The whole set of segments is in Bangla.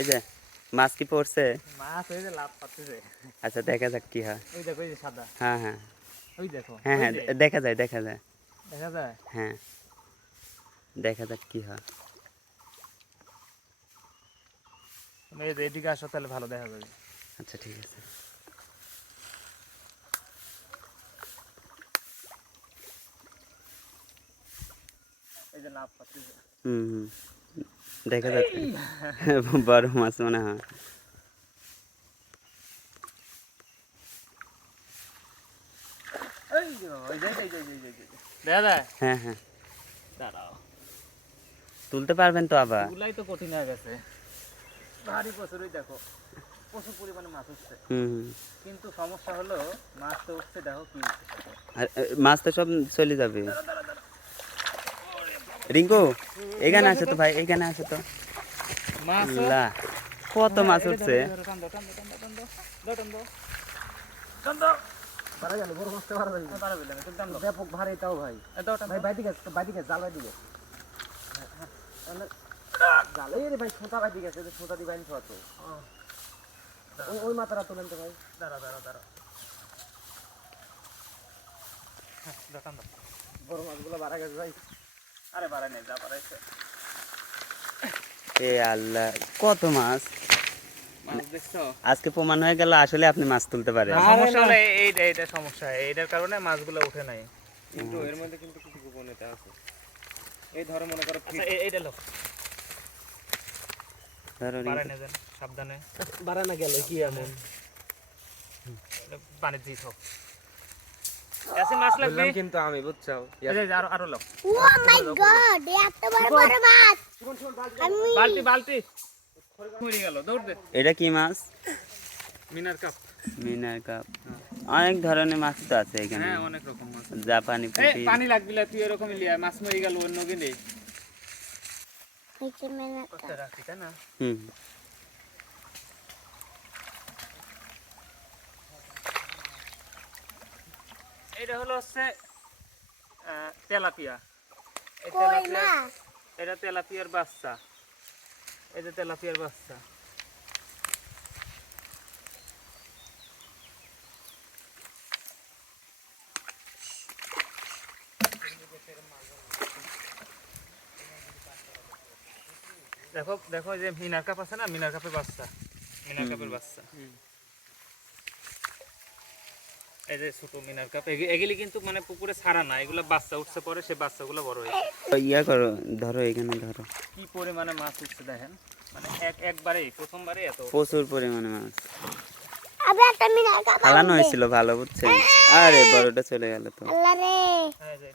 এই যে মাছ কি পড়ছে? মাছ এই যে লাভ পাচ্ছে। আচ্ছা দেখা যাক কি হয়। ওই দেখো এই যে সাদা। হ্যাঁ হ্যাঁ ওই দেখো। হ্যাঁ হ্যাঁ দেখা যায় দেখা যায় দেখা যায়। হ্যাঁ দেখা যাক কি হয়। তুমি এই যে এদিকে আসো তাহলে ভালো দেখা যাবে। আচ্ছা ঠিক আছে। এই যে লাভ পাচ্ছে। হুম দেখা যাচ্ছে বড় মাছ মনে হয়। দেখা যায়। হ্যাঁ হ্যাঁ দাঁড়াও তুলতে পারবেন তো আবার? তুলাই তো কঠিন হয়ে গেছে, ভারী প্রচুরই দেখো প্রচুর পরিমাণে মাছ উঠছে। কিন্তু সমস্যা হলো মাছ তো উঠছে, দেখো কি আর মাছ তো সব চলে যাবে। রিঙ্কু এখানে আসো তো ভাই, এখানে আসো তো। কত মাছ উঠছে। ব্যাপক ভারী তাও ভাই। ভাই বাইদিকে বাইদিকে জাল বাইদিকে জাল এই রে ভাই ছোটা বাইদিকে আছে, ছোটা দি বাইন ছোট ওই মাথাটা তোলেন তো ভাই। দাঁড়া দাঁড়া দাঁড়া বড় মাছগুলো বাড়া গেছে ভাই। আরে বাড়াই নেই, যা বাড়াইছে। এ আল্লাহ কত মাছ। মাছ দেখছো? আজকে প্রমাণ হয়ে গেল আসলে আপনি মাছ তুলতে পারেন। সমস্যা হলো এইটা সমস্যা, এইটার কারণে মাছগুলো উঠে নাই। কিন্তু এর মধ্যে কিন্তু কিছু গোপনীয়তা আছে। এই ধরো মনে করো এইটা লো বাড়াই না দেন, সাবধানে বাড়া না গেল কি এমন পানি দিছ। এসে মাছ লাগবে কিন্তু আমি বুঝছো। এই যে আরো লো। ও মাই গড, এত বড় বড় মাছ। বালতি বালতি মরে গেল, দৌড় দে। এটা কি মাছ? মিনার কাপ। মিনার কাপ। অনেক ধরনের মাছ তো আছে এখানে। হ্যাঁ অনেক রকম মাছ। জাপানি পুঁটি। পানি লাগবিলা তুই এরকমই লিয়া, মাছ মরে গেল অন্য কিনে এইটা মিনার কাপ রাখি তাই না? এটা হলো হচ্ছে তেলাপিয়া। এই তেলাপিয়া, এটা তেলাপিয়ার বাচ্চা। এই যে তেলাপিয়ার বাচ্চা। দেখো দেখো যে মিনার কাপ আছে না, মিনার কাপের বাচ্চা, মিনার কাপের বাচ্চা। এই যে ছোট মিনার কাপ, এগুলি কিন্তু মানে পুকুরে ছাড়া না, এগুলো বাচ্চা উঠছে পরে, সে বাচ্চাগুলো বড় হয়েছে। ইয়া করো, ধরো এখানে ধরো। কি পরিমাণে মাছ উঠছে দেখেন, মানে একবারেই প্রথমবারে এত প্রচুর পরিমাণে মাছ। আবে একটা মিনার কাপ ফালানো হয়েছিল ভালো বুঝছেন। আরে বড়টা চলে গেল তো। আল্লাহ রে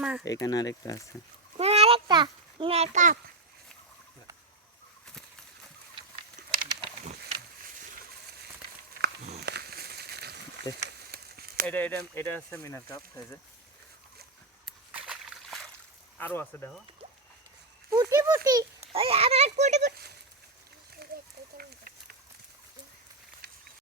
মা, এখানে আরেকটা আছে। না আরেকটা মিনার কাপ। এটা এটা এটা আছে মিনার কাপ। এই যে আরো আছে দেখো পুটি পুটি, ওই আমার